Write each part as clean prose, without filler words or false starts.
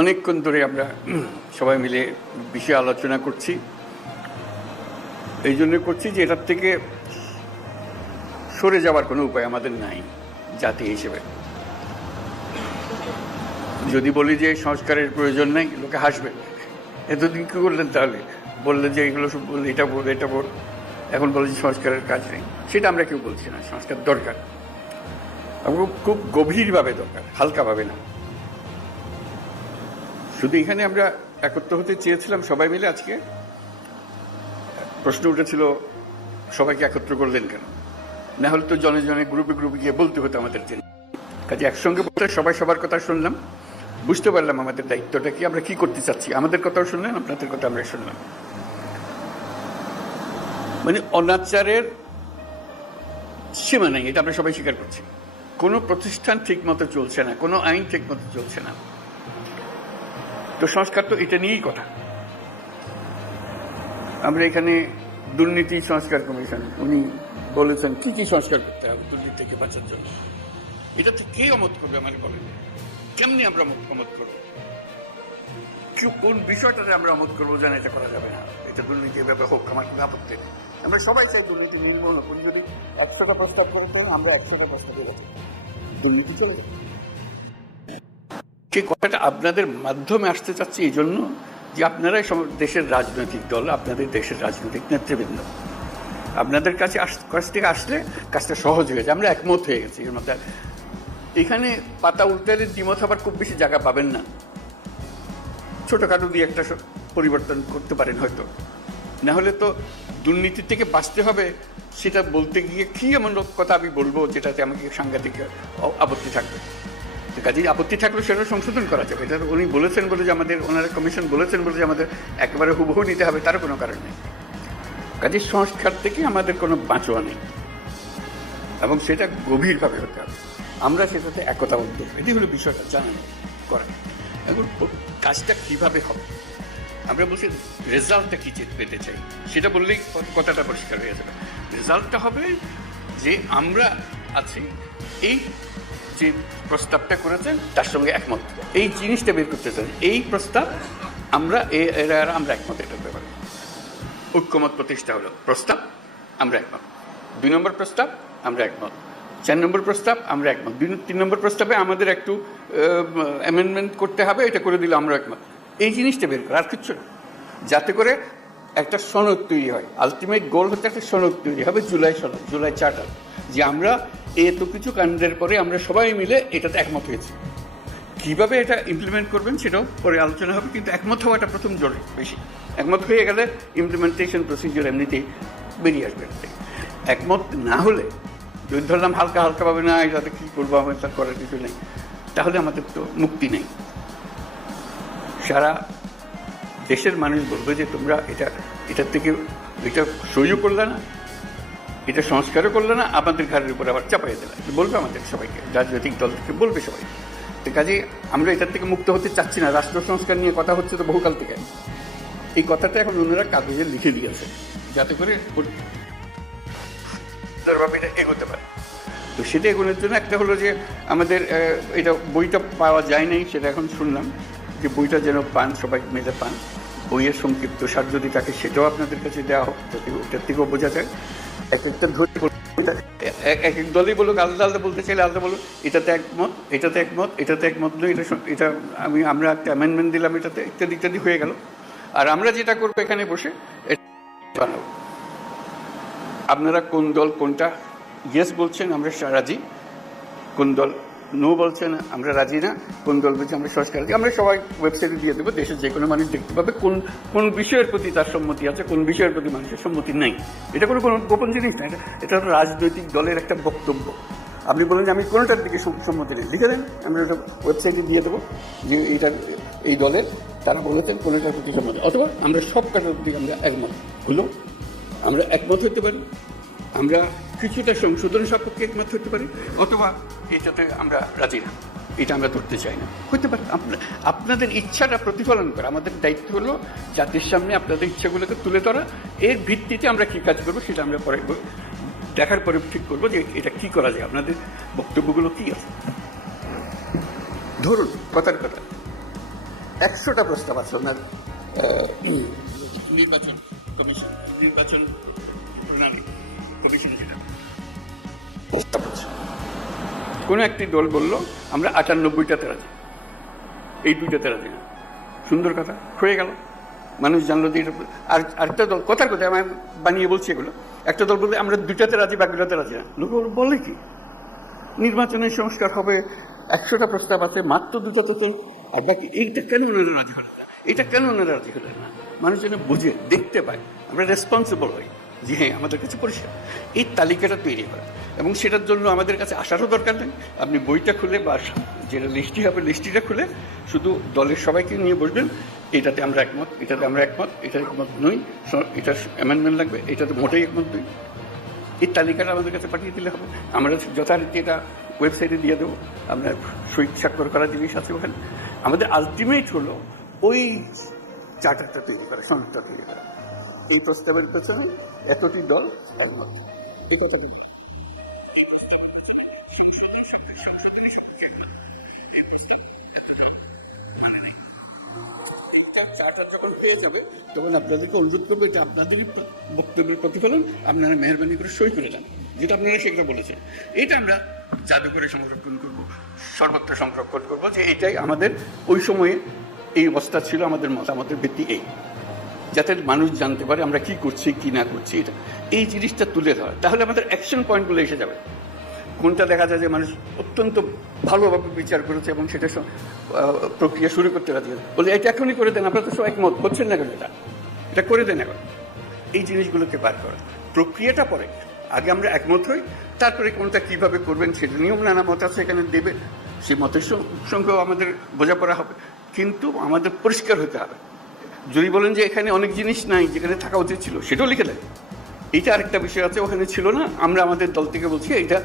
অনেকক্ষণ ধরে আমরা সবাই মিলে বিষয়ে আলোচনা করছি। এই জন্য করছি যে এটার থেকে সরে যাওয়ার কোনো উপায় আমাদের নাই জাতি হিসেবে। যদি বলি যে সংস্কারের প্রয়োজন নেই, লোকে হাসবে। এতদিন কী করলেন তাহলে? বললেন যে এগুলো সব বললে এটা বল এটা বল, এখন বলে যে সংস্কারের কাজ নেই। সেটা আমরা কেউ বলছি না, সংস্কার দরকার, খুব গভীরভাবে দরকার, হালকাভাবে না। শুধু এখানে আমরা একত্র হতে চেয়েছিলাম সবাই মিলে। আজকে প্রশ্ন উঠেছিল সবাইকে একত্র করলেন কেন? না হলে তো জনে জনে গ্রুপে গ্রুপে গিয়ে বলতে হতো আমাদের জন্য। কাজে একসঙ্গে বলতে সবাই সবার কথা শুনলাম, বুঝতে পারলাম আমাদের দায়িত্বটা কি, আমরা কি করতে চাচ্ছি। আমাদের কথাও শুনলেন, আপনাদের কথা আমরা শুনলাম। মানে অনাচারের সীমা নেই, এটা আমরা সবাই স্বীকার করছি। কোনো প্রতিষ্ঠান ঠিক মতো চলছে না, কোনো আইন ঠিক মতো চলছে না। তো সংস্কার তো এটা নিয়েই কথা। আমরা এখানে দুর্নীতি সংস্কার কমিশন, উনি বলেছেন কি কি সংস্কার করতে হবে দুর্নীতি থেকে বাঁচার জন্য। এটা থেকে কে অমত করবে আমাকে বলেন? কেমনি আমরা অমত করবো? কোন বিষয়টাতে আমরা অমত করবো জানা এটা করা যাবে না, এটা দুর্নীতির ব্যাপারে হোক, আমার কোনো আপত্তি নেই। আমরা সবাই চাই দুর্নীতি নির্মূল হোক। যদি 100টা প্রস্তাব করতে আমরা 100টা প্রস্তাব দিয়ে গেছি, দুর্নীতি চলে যাবে। সেই কথাটা আপনাদের মাধ্যমে আসতে চাচ্ছি এই জন্য যে আপনারাই দেশের রাজনৈতিক দল, আপনাদের দেশের রাজনৈতিক নেতৃবৃন্দ, আপনাদের কাছ থেকে আসলে কাজটা সহজ হয়ে যায়। আমরা একমত হয়ে গেছি এর মধ্যে। এখানে পাতা উল্টালে দ্বিমত হবার খুব বেশি জায়গা পাবেন না। ছোটখাটো দিয়ে একটা পরিবর্তন করতে পারেন হয়তো, না হলে তো দুর্নীতি থেকে বাঁচতে হবে সেটা বলতে গিয়ে কি এমন কথা আমি বলবো যেটাতে আমাকে সাংঘাতিক আপত্তি থাকবে। কাজেই আপত্তি থাকলে সেটা সংশোধন করা যাবে। এটা উনি বলেছেন বলে যে আমাদের, ওনারা কমিশন বলেছেন বলে যে আমাদের একেবারে হুবহু নিতে হবে তার কোনো কারণ নেই। কাজেই সংস্কার থেকে আমাদের কোনো বাঁচোয়া নেই এবং সেটা গভীরভাবে হতে হবে। আমরা সেটাতে একতাবদ্ধ, এটি হলো বিষয়টা জানানো করা। এখন কাজটা কীভাবে হবে, আমরা বলছি রেজাল্টটা কী পেতে চাই, সেটা বললেই কথাটা পরিষ্কার হয়ে যাবে। রেজাল্টটা হবে যে আমরা আছি, এই যে প্রস্তাবটা করেছেন তার সঙ্গে একমত, এই জিনিসটা বের করতে চাই। এই প্রস্তাব আমরা আমরা একমত, এটার ব্যাপারে ঐক্যমত প্রতিষ্ঠা হলো। প্রস্তাব আমরা একমত, 2 নম্বর প্রস্তাব আমরা একমত, 4 নম্বর প্রস্তাব আমরা একমত, 3 নম্বর প্রস্তাবে আমাদের একটু অ্যামেন্ডমেন্ট করতে হবে, এটা করে দিলে আমরা একমত। এই জিনিসটা বের করা, আর কিচ্ছু না, যাতে করে একটা সনদ তৈরি হয়। আলটিমেট গোল হচ্ছে একটা সনদ তৈরি হবে, জুলাই সনদ, জুলাই চার্টার, যে আমরা এত কিছু কাণ্ডের পরে আমরা সবাই মিলে এটাতে একমত হয়েছি। কীভাবে এটা ইমপ্লিমেন্ট করবেন সেটাও পরে আলোচনা হবে, কিন্তু একমত হওয়াটা প্রথম জরুরি বেশি। একমত হয়ে গেলে ইমপ্লিমেন্টেশন প্রসিডিওর এমনিতেই বেরিয়ে আসবে। একমত না হলে যদি ধরলাম হালকা হালকাভাবে না, এটাতে কী করবো, আমার তার করার কিছু নেই, তাহলে আমাদের তো মুক্তি নেই। সারা দেশের মানুষ বলবে যে তোমরা এটার থেকে এটা সহ্য করলে না, এটা সংস্কারও করলে না, আমাদের ঘরের উপর আবার চাপাই দিলে, বলবে আমাদের সবাইকে, রাজনৈতিক দল থেকে বলবে সবাই। তো কাজে আমরা এটার থেকে মুক্ত হতে চাচ্ছি না। রাষ্ট্র সংস্কার নিয়ে কথা হচ্ছে তো বহুকাল থেকে। এই কথাটা এখন ওনারা কাগজে লিখে দিয়েছে যাতে করে এটা এগোতে পারে। তো সেটা এগোনোর জন্য একটা হলো যে আমাদের এটা বইটা পাওয়া যায় নাই, সেটা এখন শুনলাম যে বইটা যেন পান, সবাই মিলে পান। বইয়ের সংক্ষিপ্ত সার যদি থাকে সেটাও আপনাদের কাছে দেওয়া হোক, যাতে ওটার থেকেও বোঝা যায়। এক একটা ধরে এক এক দলই বলুক, আলাদা আলাদা বলতে চাইলে আলাদা বলুক, এটাতে একমত, এটাতে একমত, এটাতে একমত নয়, এটা আমরা একটা অ্যামেন্ডমেন্ট দিলাম এটাতে, ইত্যাদি ইত্যাদি হয়ে গেল। আর আমরা যেটা করবো এখানে বসে বানাবো। আপনারা কোন দল কোনটা ইয়েস বলছেন আমরা রাজি, কোন দল নো বলছেন আমরা রাজি না, কোন দল বলছে আমরা সংস্কার রাজি, আমরা সবাই ওয়েবসাইটে দিয়ে দেবো। দেশের যে কোনো মানুষ দেখতে পাবে কোন কোন বিষয়ের প্রতি তার সম্মতি আছে, কোন বিষয়ের প্রতি মানুষের সম্মতি নেই। এটা কোনো গোপন জিনিস না, এটা রাজনৈতিক দলের একটা বক্তব্য। আপনি বলেন যে আমি কোনোটার দিকে সম্মতি নেই, লিখে দেন, আমরা ওটা ওয়েবসাইটে দিয়ে দেবো যে এই দলের তারা বলেছেন কোনোটার প্রতি সম্মতি, অথবা আমরা সব কাটার দিকে আমরা একমত হলো, আমরা একমত হতে পারি, আমরা কিছুটা সংশোধন সাপেক্ষে একমত হতে পারি, অথবা এটাতে আমরা রাজি না, এটা আমরা ধরতে চাই না, হতে পারে। আপনাদের ইচ্ছাটা প্রতিফলন করা আমাদের দায়িত্ব হলো জাতির সামনে আপনাদের ইচ্ছাগুলোকে তুলে ধরা। এর ভিত্তিতে আমরা কী কাজ করবো সেটা আমরা পরে দেখার পরে ঠিক করবো যে এটা কী করা যায়, আপনাদের বক্তব্যগুলো কী আছে। ধরুন কথার কথা 100টা প্রস্তাব আছে ওনার নির্বাচন কমিশন, নির্বাচন প্রণালী কমিশন, যেটা প্রস্তাব আছে। কোনো একটি দল বলল আমরা 98টাতে রাজি, এই 2টাতে রাজি না। সুন্দর কথা, হয়ে গেল, মানুষ জানলো যে এটা। আর আরেকটা দল কথার কথা আমি বানিয়ে বলছি এগুলো, একটা দল বলতে আমরা 2টাতে রাজি, বাকিটাতে রাজি না। লোক বলে কি নির্বাচনের সংস্কার হবে, 100টা প্রস্তাব আছে, মাত্র 2টাতে, আর বাকি এইটা কেন ওনারা রাজি হলেন না, এটা কেন ওনারা রাজি হলেন না? মানুষ যেন বুঝে দেখতে পায়, আমরা রেসপন্সিবল হই যে হ্যাঁ আমাদের কাছে পরিষ্কার। এই তালিকাটা তৈরি করা, এবং সেটার জন্য আমাদের কাছে আসারও দরকার নেই। আপনি বইটা খুলে বা যেটা লিস্টি হবে লিস্টিটা খুলে শুধু দলের সবাইকে নিয়ে বসবেন, এটাতে আমরা একমত, এটাতে আমরা একমত, এটা একমত নই, এটার অ্যামেন্ডমেন্ট লাগবে, এটাতে মোটেই একমত নই। এই তালিকাটা আমাদের কাছে পাঠিয়ে দিলে হবে, আমরা যথারীতি এটা ওয়েবসাইটে দিয়ে দেবো। আমরা সই স্বাক্ষর করা জিনিস আছে ওখানে। আমাদের আলটিমেট হলো ওই চার্টারটা তৈরি করা, সংস্থা তৈরি করা। এই প্রস্তাবের পেছনে এতটি দল একমত, এই কথা বলি। যখন পেয়ে যাবে তখন আপনাদেরকে অনুরোধ করবো, এটা আপনাদেরই বক্তব্যের প্রতিফলন, আপনারা মেহরবানি করে সই করে যান, যেটা আপনারা সেগুলো বলেছেন। এটা আমরা জাদুঘরে সংরক্ষণ করব, সর্বত্র সংরক্ষণ করব, যে এটাই আমাদের ওই সময়ে এই অবস্থা ছিল, আমাদের মতামতের ভিত্তি এই, যাতে মানুষ জানতে পারে আমরা কি করছি কি না করছি। এটা এই জিনিসটা তুলে ধরা, তাহলে আমাদের অ্যাকশন পয়েন্টগুলো এসে যাবে। কোনটা দেখা যায় যে মানুষ অত্যন্ত ভালোভাবে বিচার করেছে এবং সেটা প্রক্রিয়া শুরু করতে রাজি বলে এটা এখনই করে দেন, আপনারা তো সব একমত হচ্ছেন না কেন, এটা করে দেন এখন। এই জিনিসগুলোকে বার করা, প্রক্রিয়াটা পরে, আগে আমরা একমত হই, তারপরে কোনটা কিভাবে করবেন সেটা নিয়েও নানা মত আছে, এখানে দেবে, সেই মতের সঙ্গেও আমাদের বোঝাপড়া হবে, কিন্তু আমাদের পরিষ্কার হতে হবে। যদি বলেন যে এখানে অনেক জিনিস নাই যেখানে থাকা উচিত ছিল, সেটাও লিখে দেয়। এইটা আরেকটা বিষয় আছে, ওখানে ছিল না, আমরা আমাদের দল থেকে বলছি এইটা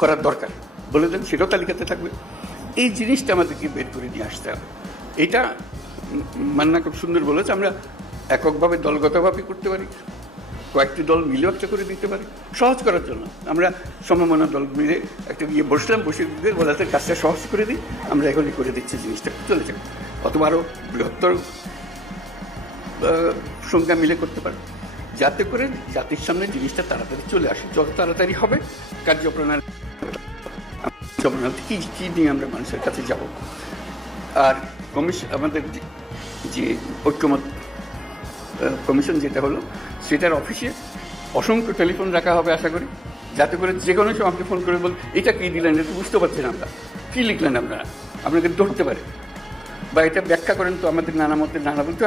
করার দরকার, বলে দেন, সেটাও তালিকাতে থাকবে। এই জিনিসটা আমাদেরকে বের করে নিয়ে আসতে হবে। এটা মান্না খুব সুন্দর বলেছে, আমরা এককভাবে দলগতভাবে করতে পারি, কয়েকটি দল মিলেও একটা করে দিতে পারি, সহজ করার জন্য। আমরা সমমনা দল মিলে একটা গিয়ে বসলাম, বসে দিয়ে বলাতে কাজটা সহজ করে দিই, আমরা এখনই করে দিচ্ছি, জিনিসটা চলে যাবে। অথবা আরও বৃহত্তর সংখ্যা মিলে করতে পারি, যাতে করে জাতির সামনে জিনিসটা তাড়াতাড়ি চলে আসে। যত তাড়াতাড়ি হবে কার্যপ্রণালী কী কী নিয়ে আমরা মানুষের কাছে যাব। আর কমিশন, আমাদের যে ঐক্যমত কমিশন যেটা হলো, সেটার অফিসে অসংখ্য টেলিফোন রাখা হবে আশা করি, যাতে করে যে কোনো সময় আপনি ফোন করে বল এটা কী দিলেন, এটা বুঝতে পারছেন আমরা, কী লিখলেন আপনারা, আপনাকে ধরতে পারে, বা এটা ব্যাখ্যা করেন তো, আমাদের নানা মতের নানা বলতে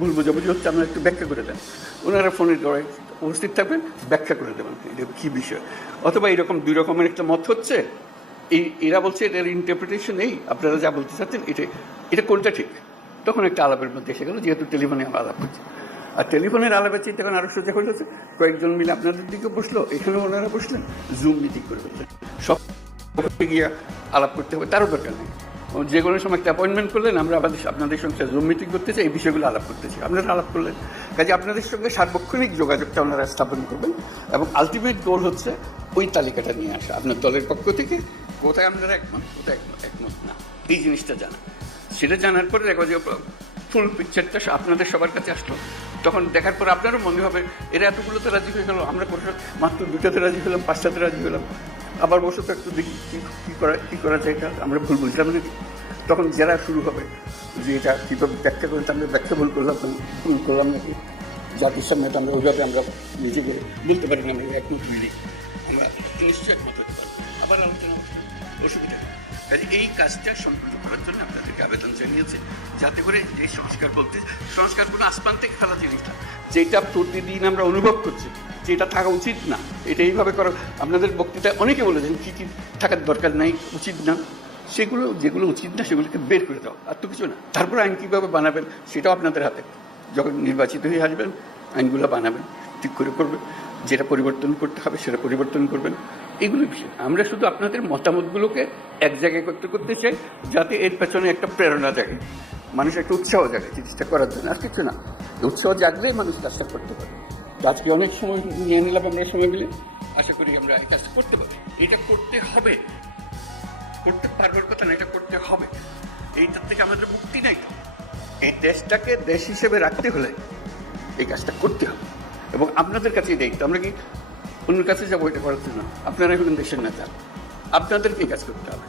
ভুল বোঝাবুঝি হচ্ছে, আপনারা একটু ব্যাখ্যা করে দেন। ওনারা ফোনের গড়ায় উপস্থিত থাকবেন, ব্যাখ্যা করে দেবেন এটা কী বিষয়। অথবা এইরকম 2 রকমের একটা মত হচ্ছে, এরা বলছে এটার ইন্টারপ্রিটেশন এই, আপনারা যা বলতে চাচ্ছেন এটা কোনটা ঠিক, তখন একটা আলাপের মধ্যে এসে গেল, যেহেতু টেলিফোনে আমরা আলাপ করছি। আর টেলিফোনের আলাপের চেয়ে তখন আরও সোজা হয়ে গেছে, কয়েকজন মিলে আপনাদের দিকে বসলো, এখানেও ওনারা বসলেন, জুম মিটিং করে ফেললেন, সব গিয়ে আলাপ করতে হবে, তারও দরকার নেই। যে কোনো সময় একটা অ্যাপয়েন্টমেন্ট করলেন, আমরা আপনাদের সঙ্গে জুম মিটিং করতে চাই, এই বিষয়গুলো আলাপ করতেছি, আপনারা আলাপ করলেন। কাজে আপনাদের সঙ্গে সার্বক্ষণিক যোগাযোগটা ওনারা স্থাপন করবেন, এবং আলটিমেট গোল হচ্ছে ওই তালিকাটা নিয়ে আসা আপনার দলের পক্ষ থেকে, কোথায় আপনারা একমত, কোথায় একমত না, এই জিনিসটা জানা। সেটা জানার পরে দেখো যে ফুল পিকচারটা আপনাদের সবার কাছে আসলো, তখন দেখার পর আপনারও মনে হবে এরা এতগুলোতে রাজি হয়ে গেল, আমরা মাত্র 2টাতে রাজি হলাম, 5টাতে রাজি হলাম, আবার বসে তো একটু দেখি কী করা যায়, এটা আমরা ভুল বুঝলাম নাকি। তখন যারা শুরু হবে যে এটা কীভাবে ব্যাখ্যা করতে, আমরা ব্যাখ্যা ভুল করলাম নাকি, জাতির সামনে তো আমরা ওইভাবে আমরা নিজেকে বলতে পারি না, আমরা একমত মিলি, আমরা নিশ্চয়ই একমত হতে পারি, আবার আলোচনা অসুবিধা। কাজে এই কাজটা সম্পূর্ণ করার জন্য আপনাদেরকে আবেদন জানিয়েছে, যাতে করে যে সংস্কার কোনো আসমান থেকে ফেলা জিনিস না, যেটা প্রতিদিন আমরা অনুভব করছি যেটা থাকা উচিত না, এটা এইভাবে করা। আপনাদের বক্তৃতায় অনেকে বলেছেন কী কী থাকার দরকার নাই, উচিত না, সেগুলো যেগুলো উচিত না সেগুলোকে বের করে দাও, আর তো কিছু না। তারপর আইন কীভাবে বানাবেন সেটাও আপনাদের হাতে, যখন নির্বাচিত হয়ে আসবেন আইনগুলো বানাবেন, ঠিক করে করবেন, যেটা পরিবর্তন করতে হবে সেটা পরিবর্তন করবেন। এগুলো বিষয় আমরা শুধু আপনাদের মতামতগুলোকে এক জায়গায় করতে চাই, যাতে এর পেছনে একটা প্রেরণা জাগে, মানুষ একটা উৎসাহ জাগে জিনিসটা করার জন্য, আর কিছু না। উৎসাহ জাগলে মানুষ কাজটা করতে পারে। আজকে অনেক সময় নিয়ে নিলাম আমরা সময় মিলে, আশা করি আমরা এই কাজটা করতে পারি। এটা করতে হবে, করতে পারবার কথা না, এটা করতে হবে। এইটার থেকে আমাদের মুক্তি নাই তো। এই দেশটাকে দেশ হিসেবে রাখতে হলে এই কাজটা করতে হবে, এবং আপনাদের কাছেই দায়িত্ব। আমরা কি অন্যের কাছে যাবো এটা করার জন্য? আপনারা হলেন দেশের নেতা, আপনাদেরকে এই কাজ করতে হবে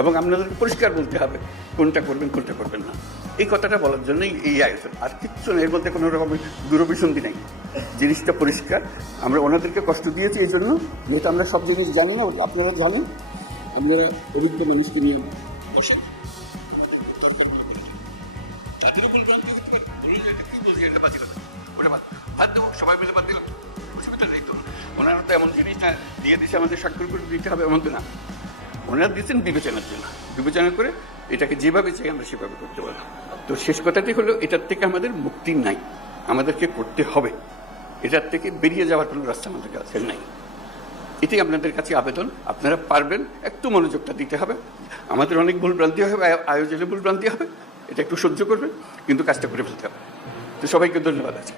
এবং আপনাদেরকে পরিষ্কার বলতে হবে কোনটা করবেন কোনটা করবেন না। এই কথাটা বলার জন্যই এই আয়োজন, আর কিচ্ছু না। এর মধ্যে কোনো রকমের দূরভিসন্ধি নেই, জিনিসটা পরিষ্কার। আমরা ওনাদেরকে কষ্ট দিয়েছি এই জন্য, যেহেতু আমরা সব জিনিস জানি না, আপনারা জানেন। আপনারা অভিজ্ঞ মানুষকে নিয়ে বসেন, সবাই মিলে বাদ দিল, অসুবিধা নেই তো। ওনারা তো এমন জিনিসটা দিয়ে দিচ্ছে আমাদের স্বাক্ষর করে দিতে হবে এমন তো না। ওনারা দিচ্ছেন বিবেচনার জন্য, বিবেচনা করে এটাকে যেভাবে চাই আমরা সেভাবে করতে পারবো। তো শেষ কথাটি হলো, এটার থেকে আমাদের মুক্তি নাই, আমাদেরকে করতে হবে। এটার থেকে বেরিয়ে যাওয়ার কোনো রাস্তা আমাদের কাছে নাই। এটাই আপনাদের কাছে আবেদন। আপনারা পারবেন, একটু মনোযোগটা দিতে হবে। আমাদের অনেক ভুল ভ্রান্তি হবে, আয়োজনে ভুল ভ্রান্তি হবে, এটা একটু সহ্য করবেন, কিন্তু কাজটা করে ফেলতে হবে। তো সবাইকে ধন্যবাদ আছে।